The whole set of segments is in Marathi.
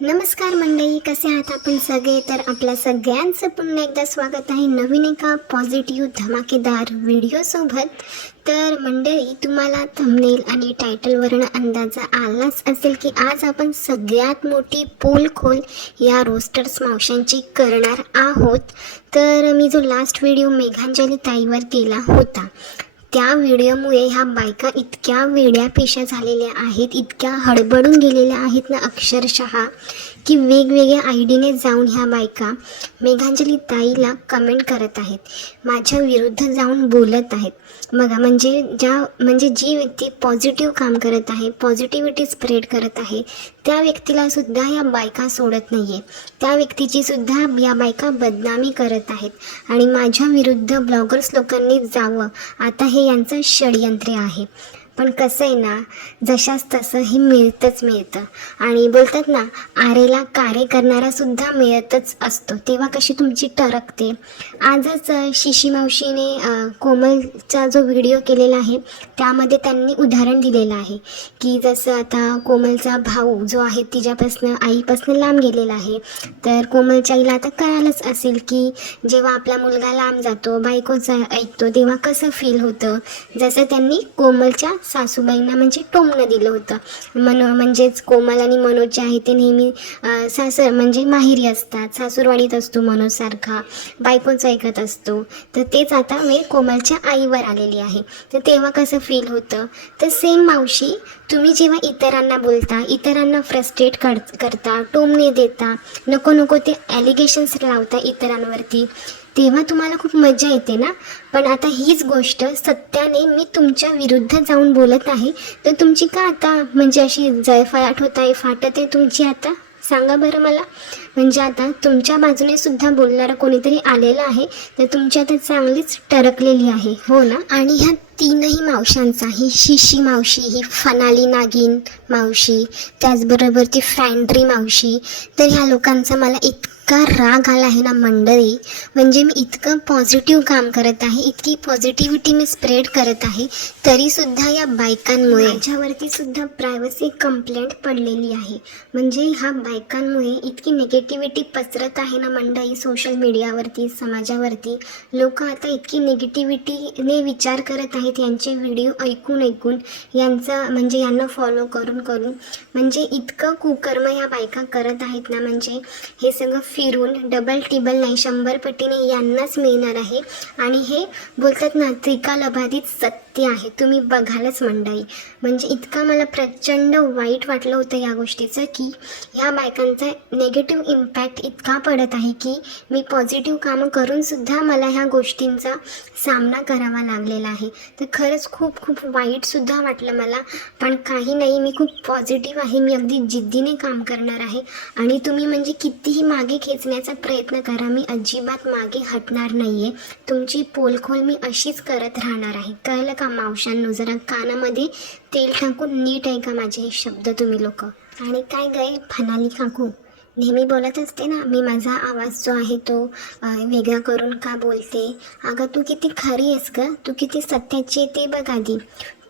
नमस्कार मंडळी, कसे आहात आपण सगळे? तर आपल्या सगळ्यांचं पुन्हा एकदा स्वागत आहे नवीन एका पॉझिटिव्ह धमाकेदार व्हिडिओसोबत. तर मंडळी, तुम्हाला थंबनेल आणि टायटलवरून अंदाजा आलाच असेल की आज आपण सगळ्यात मोठी पोलखोल या रोस्टर्स मावशांची करणार आहोत. तर मी जो लास्ट व्हिडिओ मेघांजली ताईवर केला होता, त्या व्हिडिओमुळे ह्या बायका इतक्या वेड्यापेशा झालेल्या आहेत, इतक्या हडबडून गेलेल्या आहेत ना अक्षरशः, की वेगवेगळ्या आयडीने जाऊन ह्या बायका मेघांजली ताईला कमेंट करत आहेत, माझ्या विरुद्ध जाऊन बोलत आहेत. बघा, म्हणजे जी व्यक्ती पॉझिटिव्ह काम करत आहे, पॉझिटिव्हिटी स्प्रेड करत आहे, त्या व्यक्तीला सुद्धा या बायका सोडत नाही आहे. त्या व्यक्तीची सुद्धा या बायका बदनामी करत आहेत आणि माझ्या विरुद्ध ब्लॉगर्स लोकांनी जावं, आता हे यांचं षडयंत्र आहे. पण कसं आहे ना, जशास तसं हे मिळतं आणि बोलतात ना, आरेला कार्य करणारा सुद्धा मिळतच असतो. तेव्हा कशी तुमची टरकते. आजच शिशी मावशीने कोमलचा जो व्हिडिओ केलेला आहे त्यामध्ये त्यांनी उदाहरण दिलेलं आहे की जसं आता कोमलचा भाऊ जो आहे तिच्यापासनं आईपासनं लांब गेलेला आहे. तर कोमलच्या आईला आता कळालंच असेल की जेव्हा आपला मुलगा लांब जातो, बायकोचा ऐकतो, तेव्हा कसं फील होतं. जसं त्यांनी कोमलच्या सासूबाईंना म्हणजे टोमणं दिलं होतं. म्हणजेच कोमल आणि मनोज जे आहे ते नेहमी म्हणजे माहेरी असतात, सासूरवाडीत असतो मनोजसारखा, बायकोचं ऐकत असतो. तर तेच आता वेळ कोमलच्या आईवर आलेली आहे. तर तेव्हा कसं फील होतं. तर सेम मावशी, तुम्ही जेव्हा इतरांना बोलता, इतरांना फ्रस्ट्रेट करता, टोमणे देता, नको ते ॲलिगेशन्स लावता इतरांवरती, तेव्हा तुम्हाला खूप मजा येते ना. पण आता हीच गोष्ट सत्याने मी तुमच्या विरुद्ध जाऊन बोलत आहे, तर तुमची का आता म्हणजे अशी जळफळाट होत आहे, फाटत आहे तुमची आता? सांगा बरं मला. म्हणजे आता तुमच्या बाजूने सुद्धा बोलणारं कोणीतरी आलेलं आहे, तर तुमची आता चांगलीच टरकलेली आहे, हो ना. आणि ह्या तीनही मावशांचा, ही शिशी मावशी, ही फनाली नागिन मावशी, त्याचबरोबर ती फॅन्ड्री मावशी, तर ह्या लोकांचा मला इतका राग आला आहे ना मंडळी. म्हणजे मी इतकं पॉझिटिव्ह काम करत आहे, इतकी पॉझिटिव्हिटी मी स्प्रेड करत आहे, तरीसुद्धा या बायकांमुळे माझ्यावरती सुद्धा प्रायव्हसी कंप्लेंट पडलेली आहे. म्हणजे ह्या बायकांमुळे इतकी निगेटिव्हिटी पसरत आहे ना मंडळी सोशल मीडियावरती, समाजावरती. लोक आता इतकी निगेटिव्हिटीने विचार करत आहेत, यांचे व्हिडिओ ऐकून म्हणजे यांना फॉलो करून म्हणजे इतकं कुकर्म ह्या बायका करत आहेत ना, म्हणजे हे सगळं फिरून डबल टिबल नाही 100 पटीने यांनाच मिळणार आहे. आणि हे बोलतात ना, त्रिकालबाधित सत्य आहे, तुम्ही बघालच मंडळी. म्हणजे इतका मला प्रचंड वाईट वाटलं होतं या गोष्टीचं की ह्या बायकांचा निगेटिव्ह इम्पॅक्ट इतका पडत आहे की मी पॉझिटिव्ह कामं करूनसुद्धा मला ह्या गोष्टींचा सामना करावा लागलेला आहे. तर खरंच खूप वाईटसुद्धा वाटलं मला. पण काही नाही, मी खूप पॉझिटिव्ह आहे, मी अगदी जिद्दीने काम करणार आहे. आणि तुम्ही म्हणजे कितीही मागे खेचण्याचा प्रयत्न करा, मी अजिबात मागे हटणार नाही आहे. तुमची पोलखोल मी अशीच करत राहणार आहे, कळलं का मावशांनो? जरा कानामध्ये तेल टाकून नीट ऐका माझे हे शब्द तुम्ही लोक. आणि काय गय फनाली काकू नेहमी बोलत असते ना, मी माझा आवाज जो आहे तो वेगळा करून का बोलते. अगं तू किती खरी आहेस गं, तू किती सत्याची आहे ते बघ आधी.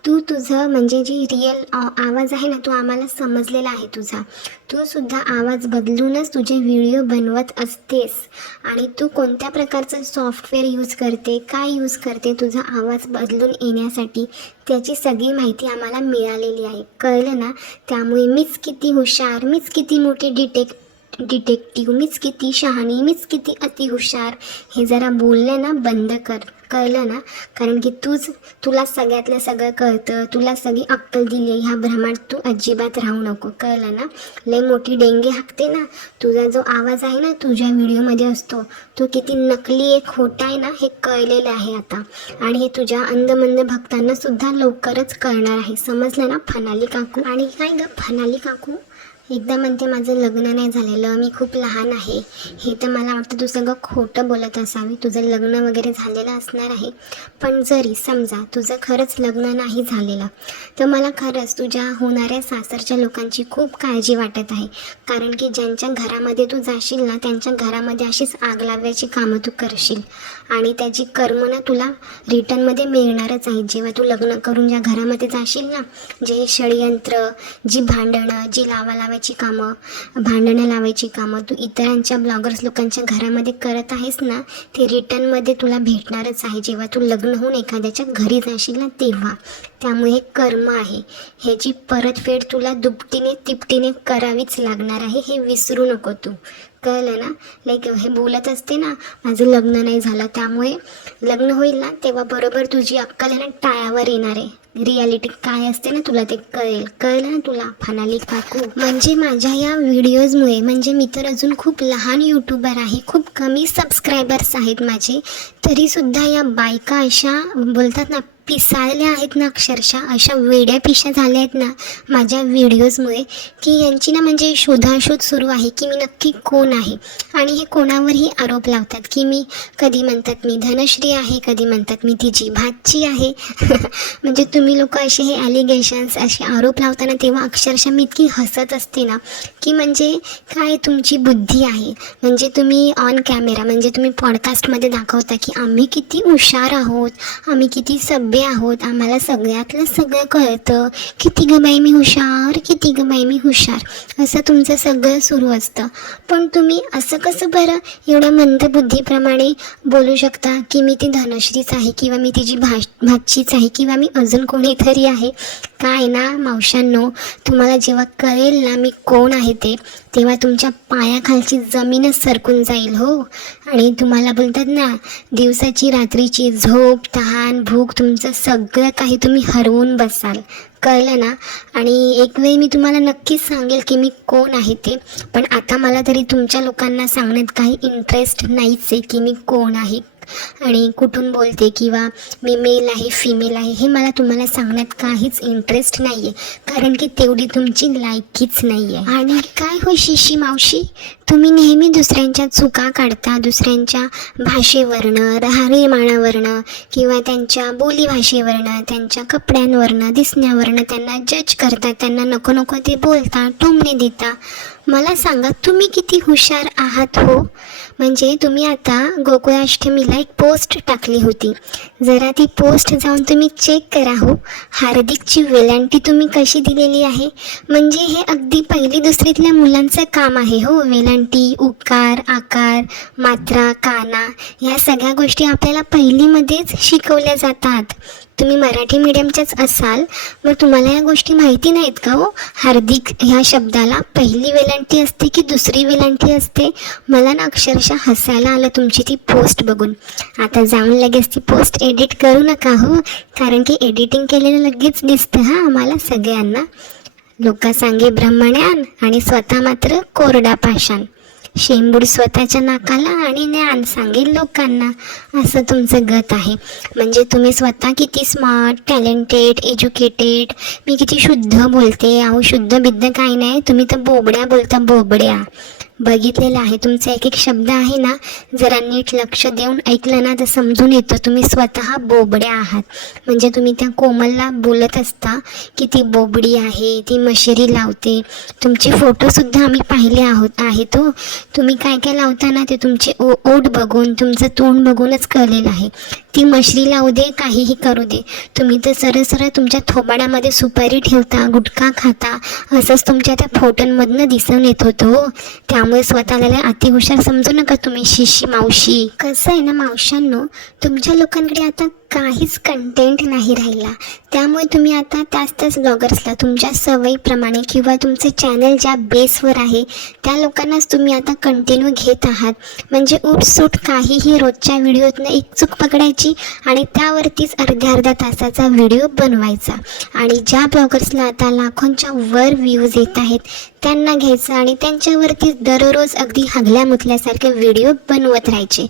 तुझं म्हणजे जी रिअल आवाज आहे ना, तो आम्हाला समजलेला आहे तुझा. तू सुद्धा आवाज बदलूनच तुझे व्हिडिओ बनवत असतेस. आणि तू कोणत्या प्रकारचं सॉफ्टवेअर यूज करते, काय यूज करते तुझा आवाज बदलून येण्यासाठी, त्याची सगळी माहिती आम्हाला मिळालेली आहे, कळलं ना. त्यामुळे मीच किती हुशार, मीच किती मोठी डिटेक्टिव्ह, मीच किती शहाणी, मीच किती अतिहुशार, हे जरा बोललं ना बंद कर, कळलं ना. कारण की तुला सगळ्यातलं सगळं कळतं, तुला सगळी अक्कल दिली आहे, ह्या भ्रमात तू अजिबात राहू नको, कळलं ना. लय मोठी डेंगे हाकते ना. तुझा जो आवाज आहे ना तुझ्या व्हिडिओमध्ये असतो, तो किती नकली आहे, खोटा आहे ना, हे कळलेलं आहे आता. आणि हे तुझ्या अंधमंद भक्तांना सुद्धा लवकरच कळणार आहे, समजलं ना फनाली काकू. आणि काय गं फनाली काकू, एकदा म्हणते माझं लग्न नाही झालेलं, मी खूप लहान आहे. हे तर मला वाटतं तू सगळं खोटं बोलत असावी, तुझं लग्न वगैरे झालेलं असणार आहे. पण जरी समजा तुझं खरंच लग्न नाही झालेलं, तर मला खरंच तुझ्या होणाऱ्या सासरच्या लोकांची खूप काळजी वाटत आहे. कारण की ज्यांच्या घरामध्ये तू जाशील ना, त्यांच्या घरामध्ये अशीच आग लावायची कामं तू करशील आणि त्याची कर्म ना तुला रिटर्नमध्ये मिळणारच आहे. जेव्हा तू लग्न करून ज्या घरामध्ये जाशील ना, जे षडयंत्र, जी भांडणं, जी लावालावायची लावायची कामं, भांडणं लावायची कामं तू इतरांच्या ब्लॉगर्स लोकांच्या घरामध्ये करत आहेस ना, ते रिटर्नमध्ये तुला भेटणारच आहे जेव्हा तू लग्न होऊन एखाद्याच्या घरी जाशील ना तेव्हा. त्यामुळे हे कर्म आहे, ह्याची परतफेड तुला दुपटीने तिपटीने करावीच लागणार आहे, हे विसरू नको तू. कळलं ना? लाईक हे बोलत असते ना, माझं लग्न नाही झालं, त्यामुळे लग्न होईल ना तेव्हा बरोबर तुझी अक्कल आहे ना टाळ्यावर येणार आहे. रियालिटी काय असते ना तुला ते कळलं ना तुला फानाली काकू. म्हणजे माझ्या या व्हिडिओजमुळे, म्हणजे मी तर अजून खूप लहान यूट्यूबर आहे, खूप कमी सबस्क्रायबर्स आहेत माझे, तरीसुद्धा या बायका अशा बोलतात ना पिसाळल्या आहेत ना, अक्षरशः अशा वेड्या पिशा झाल्या आहेत ना माझ्या व्हिडिओजमुळे, की यांची ना म्हणजे शोधाशोध सुरू आहे की मी नक्की कोण आहे. आणि हे कोणावरही आरोप लावतात की मी, कधी म्हणतात मी धनश्री आहे, कधी म्हणतात मी तिची भाची आहे. म्हणजे तुम्ही लोक असे हे ॲलिगेशन्स असे आरोप लावताना तेव्हा अक्षरशः मी इतकी हसत असते ना, की म्हणजे काय तुमची बुद्धी आहे. म्हणजे तुम्ही ऑन कॅमेरा म्हणजे तुम्ही पॉडकास्टमध्ये दाखवता की आम्ही किती हुशार आहोत, आम्ही किती सभ्य आहोत, आम्हाला सगळ्यातलं सगळं कळतं, किती ग बाई मी हुशार, किती ग बाई मी हुशार, असं तुमचं सगळं सुरू असतं. पण तुम्ही असं कसं बरं एवढ्या मंदबुद्धीप्रमाणे बोलू शकता की मी ती धनश्रीच आहे, किंवा मी तिची भाचीच आहे, किंवा मी अजून कोणीतरी आहे. काय ना मावशांनो, तुम्हाला जेव्हा कळेल ना मी कोण आहे ते, तेव्हा तुमच्या पायाखालची जमीनच सरकून जाईल हो. आणि तुम्हाला बोलतात ना, दिवसाची रात्रीची झोप, तहान, भूक, तुमचं सगळं काही तुम्ही हरवून बसाल. कळलं ना? आणि एक वेळ मी तुम्हाला नक्कीच सांगेल की मी कोण आहे ते, पण आता मला तरी तुमच्या लोकांना सांगण्यात काही इंटरेस्ट नाहीच आहे की मी कोण आहे आणि कुठून बोलते, किंवा मी मेल आहे फिमेल आहे, हे मला तुम्हाला सांगण्यात काहीच इंटरेस्ट नाही आहे, कारण की तेवढी तुमची लायकीच नाही आहे. आणि काय हो शिशी मावशी, तुम्ही नेहमी दुसऱ्यांच्या चुका काढता, दुसऱ्यांच्या भाषेवरनं, राहणीमानावरनं, किंवा त्यांच्या बोलीभाषेवरनं, त्यांच्या कपड्यांवरनं, दिसण्यावरनं त्यांना जज करता, त्यांना नको नको ते बोलता, टोमणे देता. मला सांगा तुम्ही किती हुशार आहात हो. म्हणजे तुम्ही आता गोकुळाष्टमीला एक पोस्ट टाकली होती, जरा ती पोस्ट जाऊन तुम्ही चेक करा हो. हार्दिकची वेलांटी तुम्ही कशी दिलेली आहे. म्हणजे हे अगदी पहिली दुसरीतल्या मुलांचं काम आहे हो. वेलांटी, उकार, आकार, मात्रा, काना, ह्या सगळ्या गोष्टी आपल्याला पहिलीमध्येच शिकवल्या जातात. तुम्ही मराठी मीडियमच्याच असाल, मग तुम्हाला या गोष्टी माहिती नाहीत का हो. हार्दिक ह्या शब्दाला पहिली वेलांटी असते की दुसरी वेलांटी असते. मला ना अक्षरशः हसायला आलं तुमची ती पोस्ट बघून. आता जाऊन लगेच ती पोस्ट एडिट करू नका हो, कारण की एडिटिंग केलेलं लगेच दिसतं हां आम्हाला सगळ्यांना. लोक सांगे ब्रह्मज्ञान आणि स्वतः मात्र कोरडा पाषाण. शेंबूड स्वतःच्या नाकाला आणि ज्ञान सांगेल लोकांना, असं तुमचं गत आहे. म्हणजे तुम्ही स्वतः किती स्मार्ट, टॅलेंटेड, एज्युकेटेड, मी किती शुद्ध बोलते. अहो शुद्ध बिद्ध काही नाही, तुम्ही तर बोबड्या बोलता, बोबड्या. बघितलेलं आहे तुमचा एक एक शब्द आहे ना, जरा नीट लक्ष देऊन ऐकलं ना तर समजून येतं तुम्ही स्वतः बोबड्या आहात. म्हणजे तुम्ही त्या कोमलला बोलत असता की ती बोबडी आहे, ती मशिरी लावते. तुमचे फोटोसुद्धा आम्ही पाहिले आहेत हो. तुम्ही काय काय लावता ना ते तुमचे ओठ बघून, तुमचं तोंड बघूनच कळलेलं आहे. ती मशरी लावू दे, काहीही करू दे, तुम्ही तर सरळ सरळ तुमच्या थोबाडामध्ये सुपारी ठेवता, गुटखा खाता, असंच तुमच्या त्या फोटोंमधनं दिसून येत होतं हो. त्यामुळे स्वतःला अतिहुशार समजू नका तुम्ही शिशी मावशी. कसं आहे ना मावशांनो, तुमच्या लोकांकडे आता काहीच कंटेंट नाही राहिला, त्यामुळे तुम्ही आता त्याच ब्लॉगर्सला तुमच्या सवयीप्रमाणे किंवा तुमचं चॅनल ज्या बेसवर आहे त्या लोकांनाच तुम्ही आता कंटिन्यू घेत आहात. म्हणजे उठसूट काहीही रोजच्या व्हिडिओतनं एक चूक पकडायची आणि त्यावरतीच अर्ध्या तासाचा व्हिडिओ बनवायचा. आणि ज्या ब्लॉगर्सला आता लाखोंच्या वर व्ह्यूज येत आहेत त्यांना घ्यायचं आणि त्यांच्यावरती दररोज अगदी हगल्या मुतल्यासारखे व्हिडिओ बनवत राहायचे.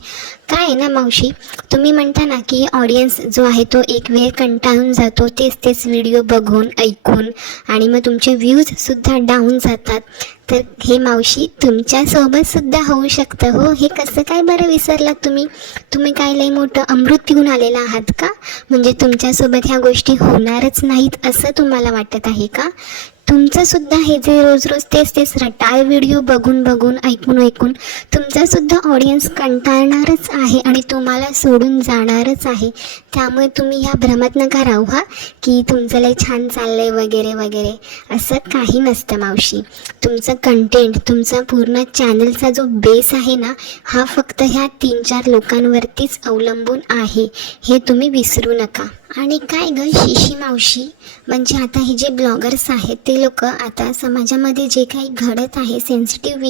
काय आहे ना मावशी, तुम्ही म्हणता ना की ऑडियन्स जो आहे तो एक वेळ कंटाळून जातो तेच व्हिडिओ बघून ऐकून, आणि मग तुमचे व्ह्यूजसुद्धा डाऊन जातात. तर हे मावशी तुमच्यासोबतसुद्धा होऊ शकतं हो. हे कसं काय बरं विसरलात तुम्ही? तुम्ही काय लई मोठं अमृत पिऊन आलेला आहात का? म्हणजे तुमच्यासोबत ह्या गोष्टी होणारच नाहीत असं तुम्हाला वाटत आहे का? तुमचंसुद्धा हे जे रोज रोज तेच रटाळ व्हिडिओ बघून ऐकून तुमचासुद्धा ऑडियन्स कंटाळणारच आहे आणि तुम्हाला सोडून जाणारच आहे. त्यामुळे तुम्ही ह्या भ्रमात नका राहू हा, की तुमचं लय छान चाललंय वगैरे वगैरे. असं काही नसतं मावशी. तुमचं कंटेंट, तुमचा पूर्ण चॅनलचा जो बेस आहे ना, हा फक्त ह्या 3-4 लोकांवरतीच अवलंबून आहे, हे तुम्ही विसरू नका. आणि काय गं शिशी मावशी, म्हणजे आता हे जे ब्लॉगर्स आहेत ते लोक आता समाजामध्ये जे काही घडत आहे सेन्सिटिव्ह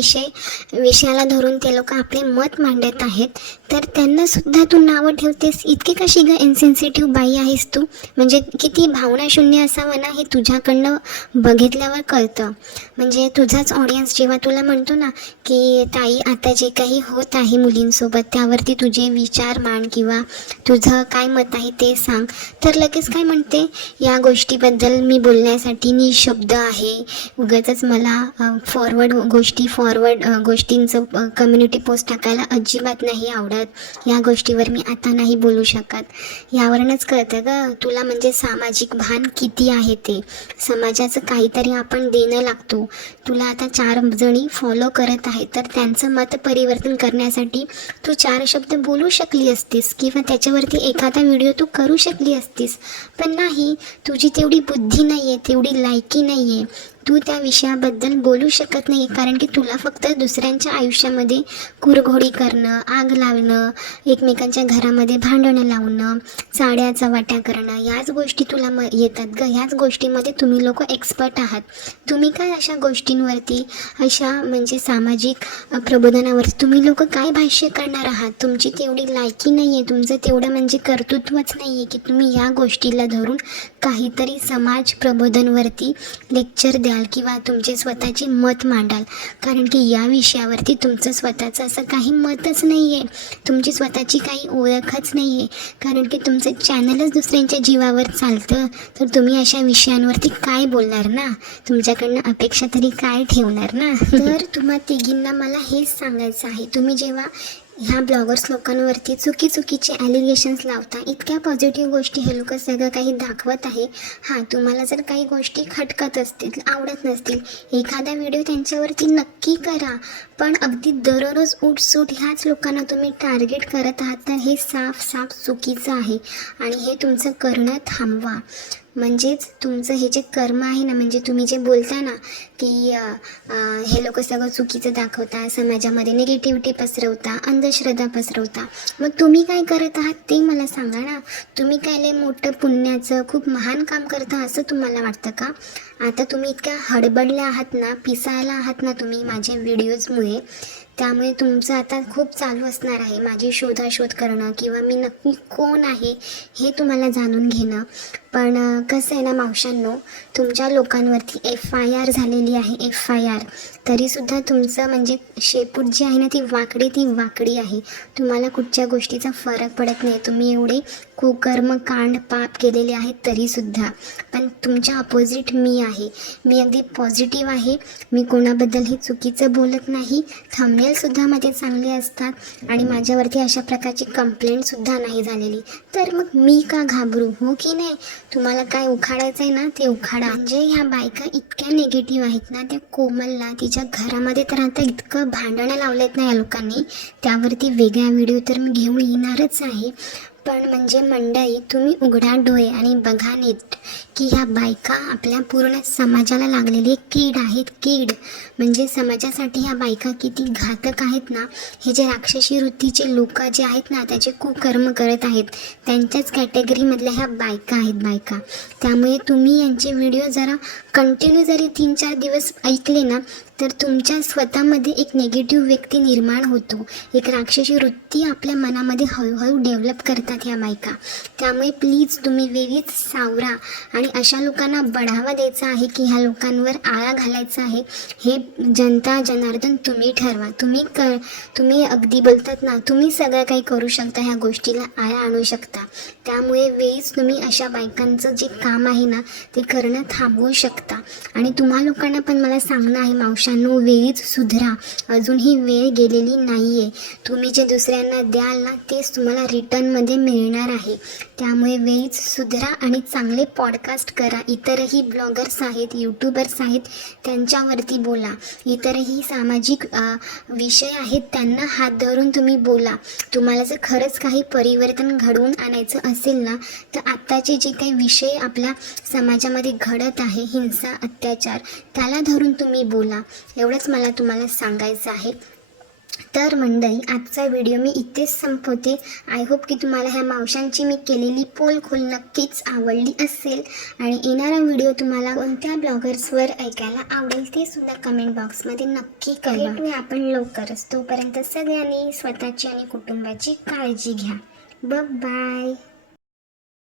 विषयाला धरून ते लोक आपले मत मांडत आहेत, तर त्यांनासुद्धा तू नावं ठेवतेस. इतकी कशी गं इनसेन्सिटिव्ह बाई आहेस तू. म्हणजे किती भावनाशून्य असावं ना, हे तुझ्याकडनं बघितल्यावर कळतं. म्हणजे तुझाच ऑडियन्स जेव्हा तुला म्हणतो ना की ताई आता जे काही होत आहे मुलींसोबत त्यावरती तुझे विचार मांड किंवा तुझं काय मत आहे ते सांग, तर लगेच काय म्हणते, या गोष्टीबद्दल मी बोलण्यासाठी निशब्द आहे. उगाचच मला फॉरवर्ड गोष्टींचं कम्युनिटी पोस्ट टाकायला अजिबात नाही आवडत. या गोष्टीवर मी आता नाही बोलू शकत. यावरूनच कळतं गं तुला म्हणजे सामाजिक भान किती आहे ते. समाजाचं काहीतरी आपण देणं लागतो. तुला आता 4 जणी फॉलो करत आहेत, तर त्यांचं मत परिवर्तन करण्यासाठी तू 4 शब्द बोलू शकली असतीस किंवा त्याच्यावरती एखादा व्हिडिओ तू करू शकली असतीस. पण नाही, तुझी तेवढी बुद्धी नाही आहे, तेवढी लायकी नाही आहे. तू त्या विषयाबद्दल बोलू शकत नाही, कारण की तुला फक्त दुसऱ्यांच्या आयुष्यामध्ये कुरघोडी करणं, आग लावणं, एकमेकांच्या घरामध्ये भांडणं लावणं, चाड्या चवाट्या करणं, याच गोष्टी तुला येतात गं. ह्याच गोष्टीमध्ये तुम्ही लोक एक्सपर्ट आहात. तुम्ही काय अशा गोष्टींवरती, अशा म्हणजे सामाजिक प्रबोधनावरती तुम्ही लोक काय भाष्य करणार आहात. तुमची तेवढी लायकी नाही आहे, तुमचं तेवढं म्हणजे कर्तृत्वच नाही आहे की तुम्ही या गोष्टीला धरून काहीतरी समाज प्रबोधनवरती लेक्चर द्याल किंवा तुमचे स्वतःचे मत मांडाल. कारण की या विषयावरती तुमचं स्वतःचं असं काही मतच नाही आहे, तुमची स्वतःची काही ओळखच नाही आहे. कारण की तुमचं चॅनलच दुसऱ्यांच्या जीवावर चालतं, तर तुम्ही अशा विषयांवरती काय बोलणार ना, तुमच्याकडनं अपेक्षा तरी काय ठेवणार ना. तर तुम्हा तिघींना मला हेच सांगायचं आहे, तुम्ही जेव्हा ह्या ब्लॉगर्स लोकांवरती चुकीचे ॲलिगेशन्स लावता, इतक्या पॉझिटिव्ह गोष्टी हे लोक सगळं काही दाखवत आहे. हां, तुम्हाला जर काही गोष्टी खटकत असतील, आवडत नसतील, एखादा व्हिडिओ त्यांच्यावरती नक्की करा. पण अगदी दररोज उठसूट ह्याच लोकांना तुम्ही टार्गेट करत आहात, तर हे साफ चुकीचं आहे आणि हे तुमचं करणं थांबवा. म्हणजेच तुमचं हे जे कर्म आहे ना, म्हणजे तुम्ही जे बोलता ना की हे लोक सगळं चुकीचं दाखवता, समाजामध्ये निगेटिव्हिटी पसरवता, अंधश्रद्धा पसरवता, मग तुम्ही काय करत आहात ते मला सांगा ना. तुम्ही काय लय मोठं पुण्याचं खूप महान काम करता असं तुम्हाला वाटतं का? आता तुम्ही इतक्या हडबडल्या आहात ना, पिसायला आहात ना तुम्ही माझ्या व्हिडिओजमुळे, त्यामुळे तुमचं आता खूप चालू असणार आहे माझी शोधाशोध करणं किंवा मी नक्की कोण आहे हे तुम्हाला जाणून घेणं. पण कसं आहे ना मावशांनो, तुमच्या लोकांवरती FIR झालेली आहे, FIR. तरीसुद्धा तुमचं म्हणजे शेपूट जी आहे ना ती वाकडी आहे. तुम्हाला कुठच्या गोष्टीचा फरक पडत नाही. तुम्ही एवढे कुकर्म कांड पाप केलेले आहेत तरीसुद्धा. पण तुमच्या अपोजिट मी आहे. मी अगदी पॉझिटिव्ह आहे. मी कोणाबद्दलही चुकीचं बोलत नाही. थंबनेलसुद्धा माझे चांगले असतात आणि माझ्यावरती अशा प्रकारची कंप्लेंटसुद्धा नाही झालेली. तर मग मी का घाबरू, हो की नाही? तुम्हाला काय उखाडायचं आहे ना ते उखाडा. म्हणजे ह्या बायका इतक्या निगेटिव्ह आहेत ना, त्या कोमलला तिच्या घरामध्ये तर आता इतकं भांडणं लावलेत ना या लोकांनी, त्यावरती वेगळा व्हिडिओ तर मी घेऊन येणारच आहे. पण म्हणजे मंडळी, तुम्ही उघडा डोळे आणि बघा नीट की ह्या बायका आपल्या पूर्ण समाजाला लागलेली कीड आहेत, कीड. म्हणजे समाजासाठी ह्या बायका किती घातक आहेत ना. हे जे राक्षसी वृत्तीचे लोक जे आहेत ना, त्याचे कुकर्म करत आहेत, त्यांच्याच कॅटेगरीमधल्या ह्या बायका आहेत, बायका. त्यामुळे तुम्ही यांचे व्हिडिओ जरा कंटिन्यू जरी 3-4 दिवस ऐकले ना, तर तुमच्या स्वतःमध्ये एक निगेटिव्ह व्यक्ती निर्माण होतो. एक राक्षसी वृत्ती आपल्या मनामध्ये हळूहळू डेव्हलप करतात ह्या बायका. त्यामुळे प्लीज तुम्ही वेगळीच सावरा आणि अशा लोकांना बढावा द्यायचा आहे की ह्या लोकांवर आळा घालायचा आहे. हे जनता जनार्दन तुम्ही ठरवा. तुम्ही अगदी बोलतात ना, तुम्ही सगळं काही करू शकता, ह्या गोष्टीला आळा आणू शकता. त्यामुळे वेळीच तुम्ही अशा बायकांचं जे काम आहे ना ते करणं थांबवू शकता. आणि तुम्हा लोकांना पण मला सांगणं आहे मावशा, मावशांनो, वेळीच सुधरा. अजूनही वेळ गेलेली नाही आहे. तुम्ही जे दुसऱ्यांना द्याल ना तेच तुम्हाला रिटर्नमध्ये मिळणार आहे. त्यामुळे वेळीच सुधरा आणि चांगले पॉडकास्ट करा. इतरही ब्लॉगर्स आहेत, यूट्यूबर्स आहेत, त्यांच्यावरती बोला. इतरही सामाजिक विषय आहेत, त्यांना हात धरून तुम्ही बोला. तुम्हाला जर खरंच काही परिवर्तन घडवून आणायचं असेल ना, तर आत्ताचे जे काही विषय आपल्या समाजामध्ये घडत आहे, हिंसा, अत्याचार, त्याला धरून तुम्ही बोला. एवढंच मला तुम्हाला सांगायचं आहे. तर मंडळी, आजचा व्हिडिओ मी इथेच संपवते. आय होप की तुम्हाला ह्या मावशांची मी केलेली पोलखोल नक्कीच आवडली असेल आणि येणारा व्हिडिओ तुम्हाला कोणत्या ब्लॉगर्सवर ऐकायला आवडेल ते सुद्धा कमेंट बॉक्समध्ये नक्की कळवा. भेटूया आपण लवकरच. तोपर्यंत सगळ्यांनी स्वतःची आणि कुटुंबाची काळजी घ्या. बाय.